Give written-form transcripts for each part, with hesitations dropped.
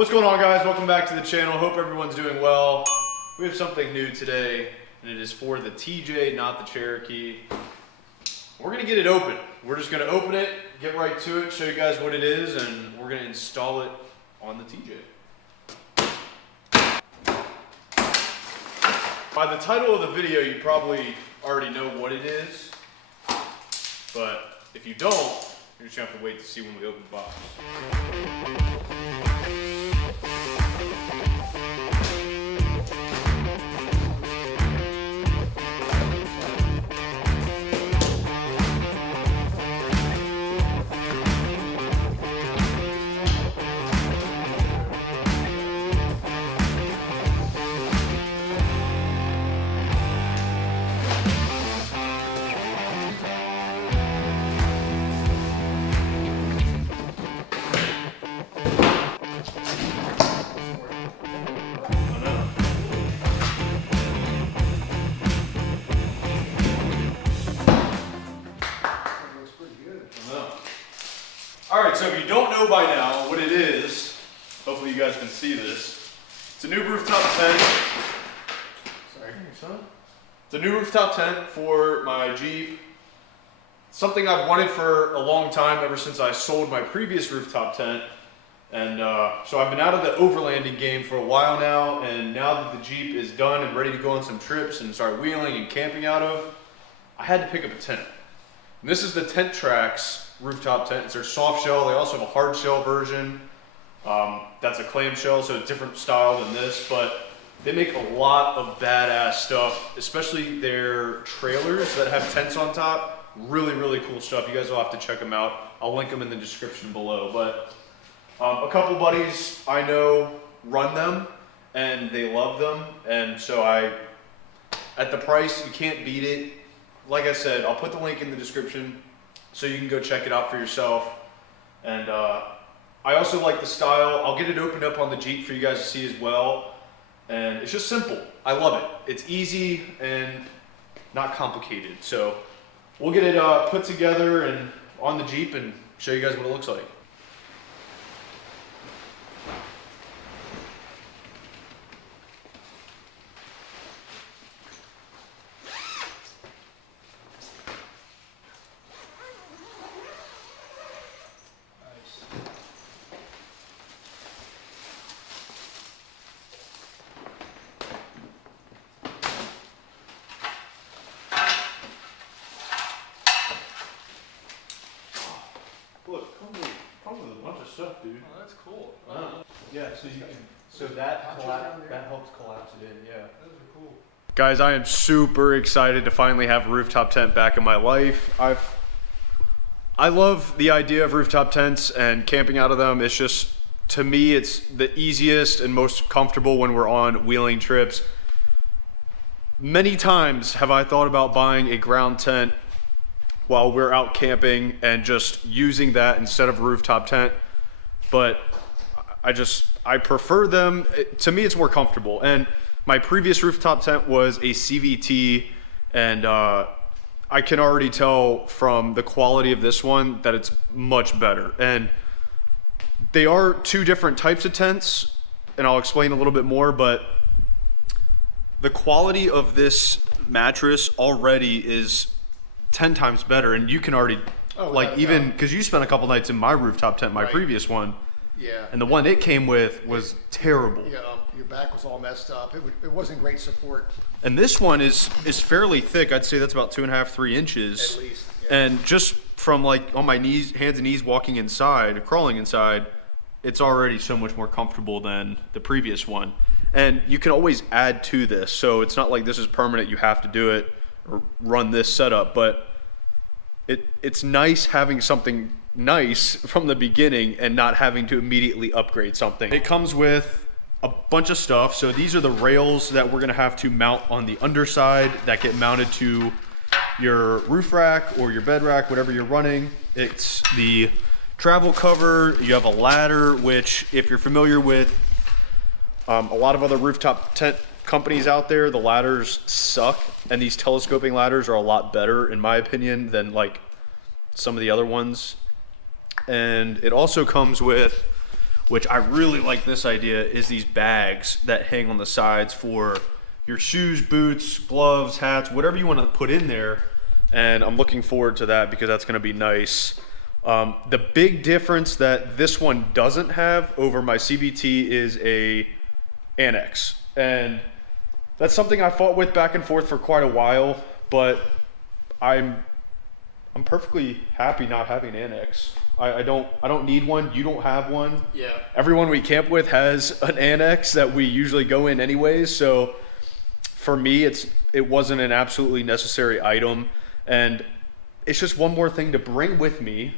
What's going on, guys? Welcome back to the channel. Hope everyone's doing well. We have something new today, and it is for the TJ, not the Cherokee. We're gonna get it open. We're just gonna open it, get right to it, show you guys what it is, and we're gonna install it on the TJ. By the title of the video, you probably already know what it is, but if you don't, you're just gonna have to wait to see when we open the box. Alright, so if you don't know by now what it is, hopefully you guys can see this. It's a new rooftop tent. Sorry, son. It's a new rooftop tent for my Jeep. Something I've wanted for a long time, ever since I sold my previous rooftop tent. And so I've been out of the overlanding game for a while now, and now that the Jeep is done and ready to go on some trips and start wheeling and camping out of, I had to pick up a tent. And this is the Tent Tracks rooftop tent. It's their soft shell. They also have a hard shell version. That's a clamshell, so a different style than this, but they make a lot of badass stuff, especially their trailers that have tents on top. Really, really cool stuff. You guys will have to check them out. I'll link them in the description below. But a couple buddies I know run them, and they love them. And so at the price, you can't beat it. Like I said, I'll put the link in the description so you can go check it out for yourself. And I also like the style. I'll get it opened up on the Jeep for you guys to see as well. And it's just simple. I love it. It's easy and not complicated. So we'll get it put together and on the Jeep and show you guys what it looks like. Look, come with a bunch of stuff, dude. Oh, that's cool. Yeah, so you can, so that helps collapse it in, yeah. Those are cool. Guys, I am super excited to finally have a rooftop tent back in my life. I love the idea of rooftop tents and camping out of them. It's just, to me, it's the easiest and most comfortable when we're on wheeling trips. Many times have I thought about buying a ground tent while we're out camping and just using that instead of a rooftop tent, but I prefer them. To me, it's more comfortable. And my previous rooftop tent was a CVT, and I can already tell from the quality of this one that it's much better. And they are two different types of tents, and I'll explain a little bit more, but the quality of this mattress already is 10 times better, and you can already even because you spent a couple nights in my rooftop tent, my previous one. Yeah. And the one it came with was terrible. Yeah, your back was all messed up. It wasn't great support. And this one is fairly thick. I'd say that's about 2.5, 3 inches. At least. Yeah. And just from like on my knees, hands and knees, walking inside, crawling inside, it's already so much more comfortable than the previous one. And you can always add to this, so it's not like this is permanent. You have to do it or run this setup, but it's nice having something nice from the beginning and not having to immediately upgrade something. It comes with a bunch of stuff. So these are the rails that we're gonna have to mount on the underside that get mounted to your roof rack or your bed rack, whatever you're running. It's the travel cover. You have a ladder, which if you're familiar with a lot of other rooftop tent companies out there, the ladders suck, and these telescoping ladders are a lot better in my opinion than like some of the other ones. And it also comes with which I really like this idea, is these bags that hang on the sides for your shoes, boots, gloves, hats, whatever you want to put in there. And I'm looking forward to that because that's going to be nice. The big difference that this one doesn't have over my CVT is a annex. And that's something I fought with back and forth for quite a while, but I'm perfectly happy not having an annex. I don't need one. You don't have one. Yeah. Everyone we camp with has an annex that we usually go in anyways. So for me, it wasn't an absolutely necessary item, and it's just one more thing to bring with me,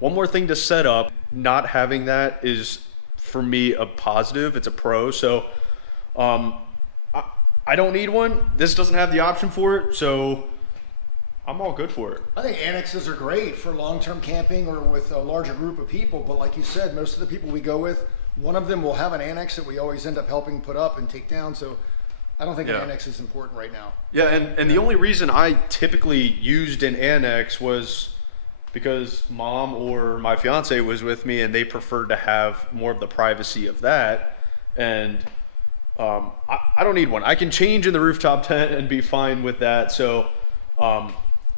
one more thing to set up. Not having that is for me a positive. It's a pro. So I don't need one. This doesn't have the option for it, so I'm all good for it. I think annexes are great for long-term camping or with a larger group of people, but like you said, most of the people we go with, one of them will have an annex that we always end up helping put up and take down, so I don't think an annex is important right now. Yeah, and the only reason I typically used an annex was because mom or my fiance was with me and they preferred to have more of the privacy of that. And I don't need one. I can change in the rooftop tent and be fine with that. So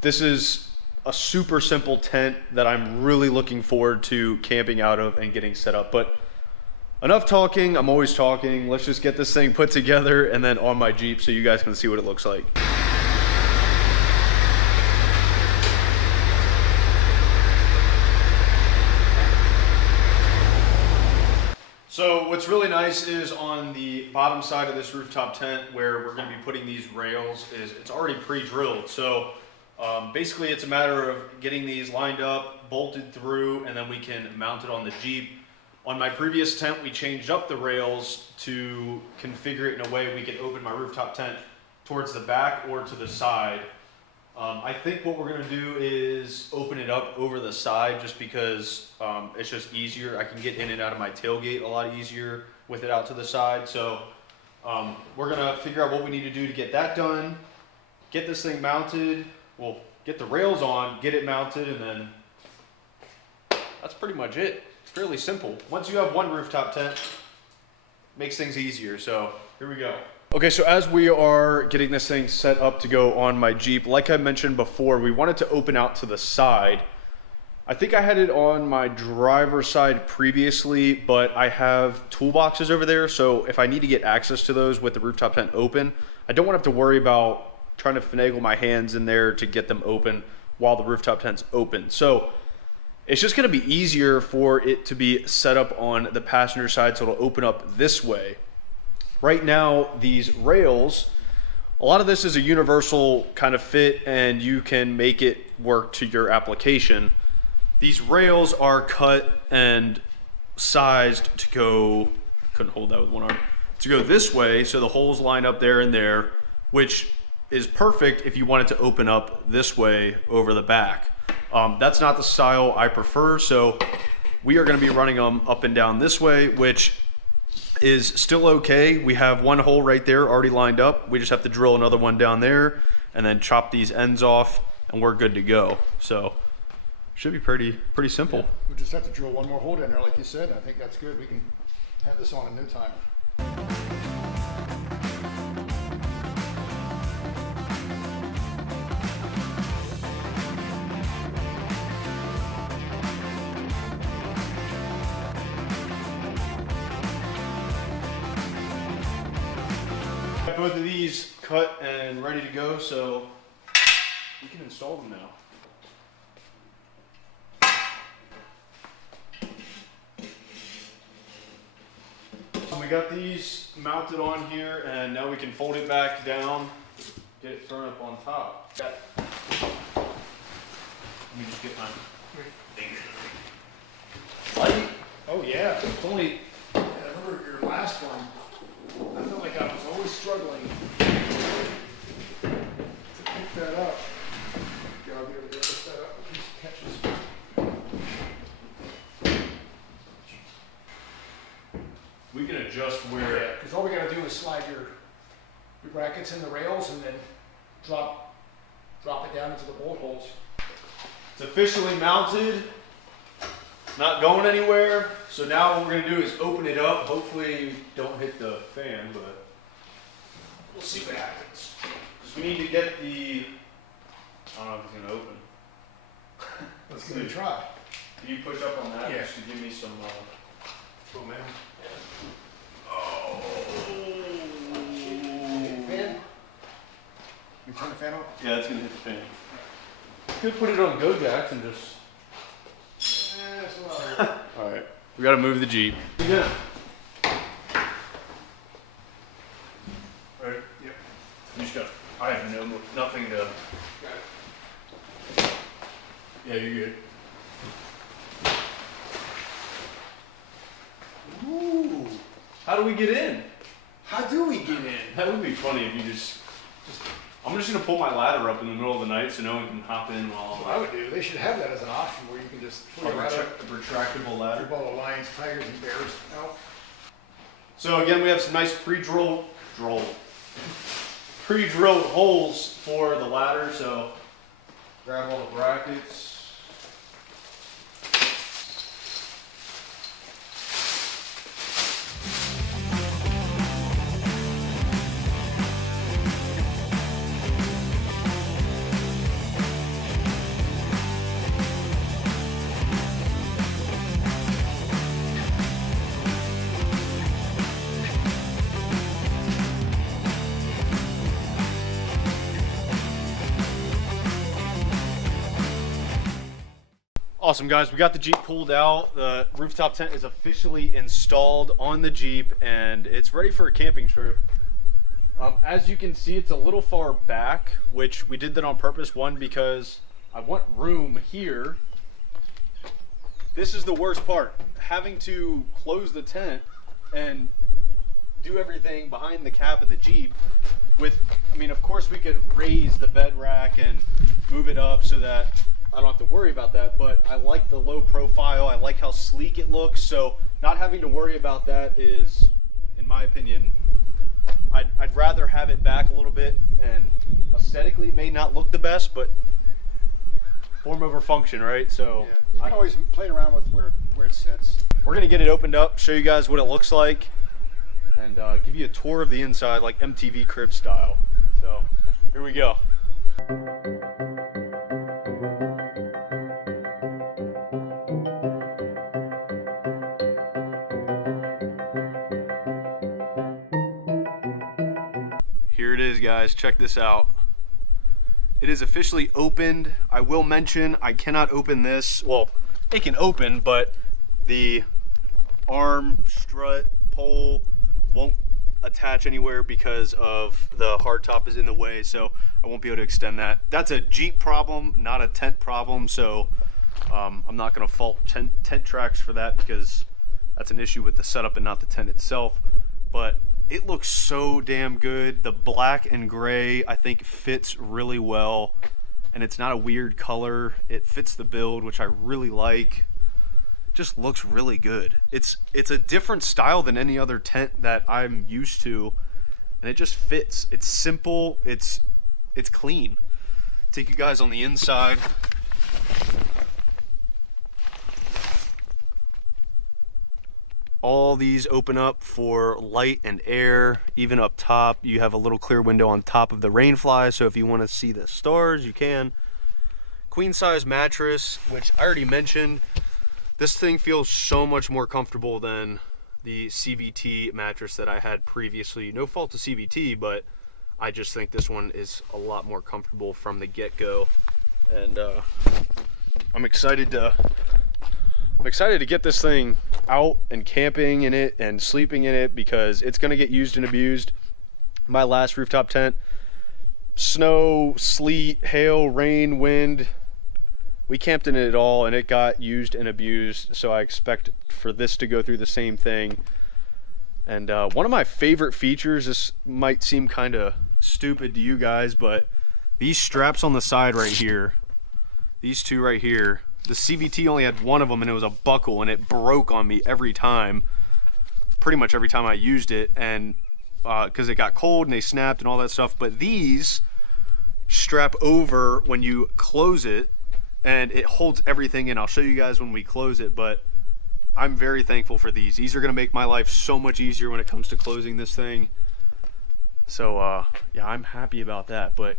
this is a super simple tent that I'm really looking forward to camping out of and getting set up. But enough talking. I'm always talking. Let's just get this thing put together and then on my Jeep so you guys can see what it looks like. So what's really nice is on the bottom side of this rooftop tent where we're going to be putting these rails is it's already pre-drilled. So basically it's a matter of getting these lined up, bolted through, and then we can mount it on the Jeep. On my previous tent, we changed up the rails to configure it in a way we could open my rooftop tent towards the back or to the side. I think what we're going to do is open it up over the side just because it's just easier. I can get in and out of my tailgate a lot easier with it out to the side. So we're going to figure out what we need to do to get that done, get this thing mounted, we'll get the rails on, get it mounted, and then that's pretty much it. It's fairly simple. Once you have one rooftop tent, it makes things easier. So here we go. Okay, so as we are getting this thing set up to go on my Jeep, like I mentioned before, we wanted to open out to the side. I think I had it on my driver's side previously, but I have toolboxes over there, so if I need to get access to those with the rooftop tent open, I don't want to have to worry about trying to finagle my hands in there to get them open while the rooftop tent's open. So it's just going to be easier for it to be set up on the passenger side, so it'll open up this way. Right now, these rails, a lot of this is a universal kind of fit and you can make it work to your application. These rails are cut and sized to go, couldn't hold that with one arm, to go this way, so the holes line up there and there, which is perfect if you want it to open up this way over the back. That's not the style I prefer, so we are going to be running them up and down this way, which is still okay. We have one hole right there already lined up. We just have to drill another one down there and then chop these ends off and we're good to go. So should be pretty simple. Yeah, we just have to drill one more hole down there like you said, and I think that's good. We can have this on in no time. Both of these cut and ready to go, so we can install them now. So we got these mounted on here, and now we can fold it back down, get it thrown up on top. Let me just get my light. Oh yeah. It's only I remember your last one. I felt like I was always struggling to pick that up. Yeah, I'll be able to lift that up in case it catches. we can adjust where. Because all we gotta do is slide your brackets in the rails and then drop it down into the bolt holes. It's officially mounted. Not going anywhere. So now what we're gonna do is open it up. Hopefully don't hit the fan, but we'll see what happens. Because we need to get the, I don't know if it's gonna open. Let's give it a try. Can you push up on that? Yeah. Just to give me some momentum. Oh. Fan? You turn the fan off? Yeah, it's gonna hit the fan. Could put it on GoJacks and just. All right, we gotta move the Jeep. Yeah. Ready? Yep. You just got. I have nothing to. Yeah, you're good. Ooh. How do we get in? How do we get in? That would be funny if you just. I'm just gonna pull my ladder up in the middle of the night so no one can hop in while That's what I would do. They should have that as an option where you can just pull I'm. your ladder up, A retractable ladder. keep all the lions, tigers, and bears out. So again, we have some nice pre-drilled holes for the ladder. So grab all the brackets. Awesome, guys, we got the Jeep pulled out. The rooftop tent is officially installed on the Jeep and it's ready for a camping trip. As you can see, it's a little far back, which we did that on purpose. One, because I want room here. This is the worst part, having to close the tent and do everything behind the cab of the Jeep with, I mean, of course we could raise the bed rack and move it up so that I don't have to worry about that, but I like the low profile. I like how sleek it looks. So not having to worry about that is, in my opinion, I'd rather have it back a little bit, and aesthetically it may not look the best, but form over function, right? So Yeah, you can always play around with where it sits. we're gonna get it opened up, show you guys what it looks like, and give you a tour of the inside like MTV Crib style. So here we go. Here it is, guys. Check this out. It is officially opened. I will mention I cannot open this. Well, it can open, but the arm, strut, pole won't attach anywhere because of the hardtop is in the way, so I won't be able to extend that. That's a Jeep problem, not a tent problem, so I'm not going to fault tent tracks for that because that's an issue with the setup and not the tent itself. But it looks so damn good. The black and gray, I think, fits really well, and it's not a weird color. It fits the build, which I really like. Just looks really good. It's a different style than any other tent that I'm used to, and it just fits. It's simple. It's clean. Take you guys on the inside. All these open up for light and air. Even up top, you have a little clear window on top of the rainfly, so if you want to see the stars, you can. Queen size mattress, which I already mentioned. This thing feels so much more comfortable than the CVT mattress that I had previously. No fault to CVT, but I just think this one is a lot more comfortable from the get-go. And I'm excited to get this thing out and camping in it and sleeping in it because it's going to get used and abused. My last rooftop tent, snow, sleet, hail, rain, wind, we camped in it all and it got used and abused, so I expect for this to go through the same thing. And one of my favorite features, this might seem kind of stupid to you guys, but these straps on the side right here, these two right here, the CVT only had one of them and it was a buckle and it broke on me every time, pretty much every time I used it, and because it got cold and they snapped and all that stuff. But these strap over when you close it and it holds everything in. I'll show you guys when we close it, but I'm very thankful for these. These are gonna make my life so much easier when it comes to closing this thing. So yeah, I'm happy about that. But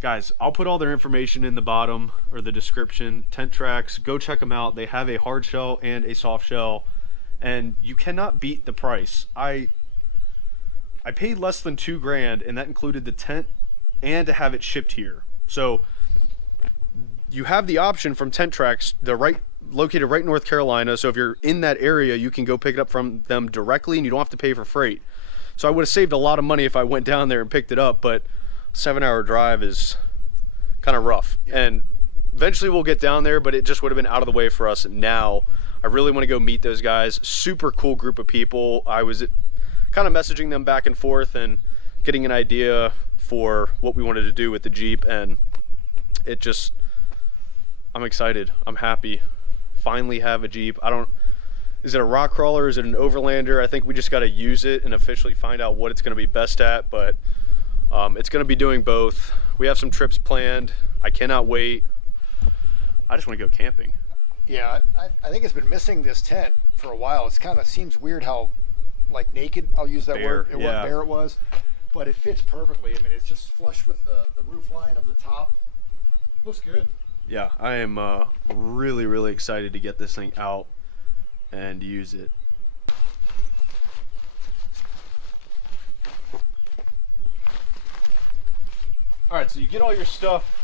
guys, I'll put all their information in the bottom or the description. Tent Tracks, go check them out. They have a hard shell and a soft shell, and you cannot beat the price. I paid less than $2 grand, and that included the tent and to have it shipped here. So you have the option from Tent Tracks, located right in North Carolina. So if you're in that area, you can go pick it up from them directly, and you don't have to pay for freight. So I would have saved a lot of money if I went down there and picked it up, but a 7-hour drive is kind of rough. Yeah. And eventually we'll get down there, but it just would have been out of the way for us now. I really want to go meet those guys. Super cool group of people. I was kind of messaging them back and forth and getting an idea for what we wanted to do with the Jeep, and I'm excited. I'm happy. Finally have a Jeep. Is it a rock crawler? Is it an overlander? I think we just got to use it and officially find out what it's going to be best at, but it's going to be doing both. We have some trips planned. I cannot wait. I just want to go camping. Yeah, I think it's been missing this tent for a while. It's kind of seems weird how like naked, I'll use that word, what bare it was, but it fits perfectly. I mean, it's just flush with the roof line of the top. Looks good. Yeah, I am really, really excited to get this thing out and use it. All right, so you get all your stuff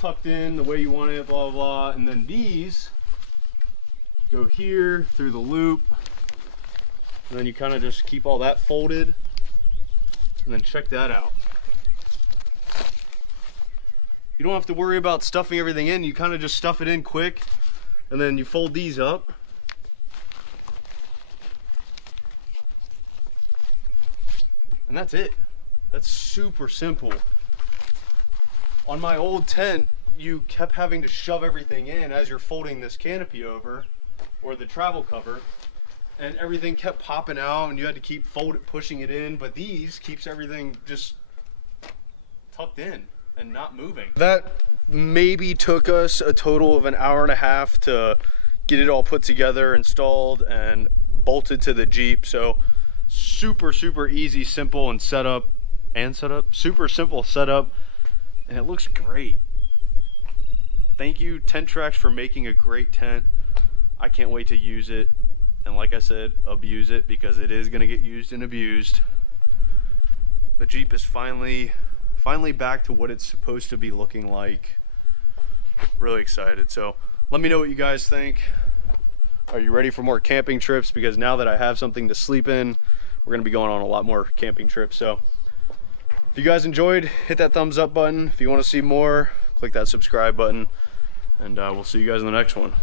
tucked in the way you want it, blah, blah, blah, and then these go here through the loop, and then you kind of just keep all that folded, and then check that out. You don't have to worry about stuffing everything in. You kind of just stuff it in quick, and then you fold these up. And that's it. That's super simple. On my old tent, you kept having to shove everything in as you're folding this canopy over, or the travel cover, and everything kept popping out, and you had to keep pushing it in. But these keeps everything just tucked in and not moving. That maybe took us a total of an hour and a half to get it all put together, installed, and bolted to the Jeep. So super, super easy, simple, and setup. Super simple setup, and it looks great. Thank you, Tent Tracks, for making a great tent. I can't wait to use it, and like I said, abuse it, because it is going to get used and abused. The Jeep is finally back to what it's supposed to be looking like. Really excited. So let me know what you guys think. Are you ready for more camping trips? Because now that I have something to sleep in, we're going to be going on a lot more camping trips. So if you guys enjoyed, hit that thumbs up button. If you want to see more, click that subscribe button, and we'll see you guys in the next one.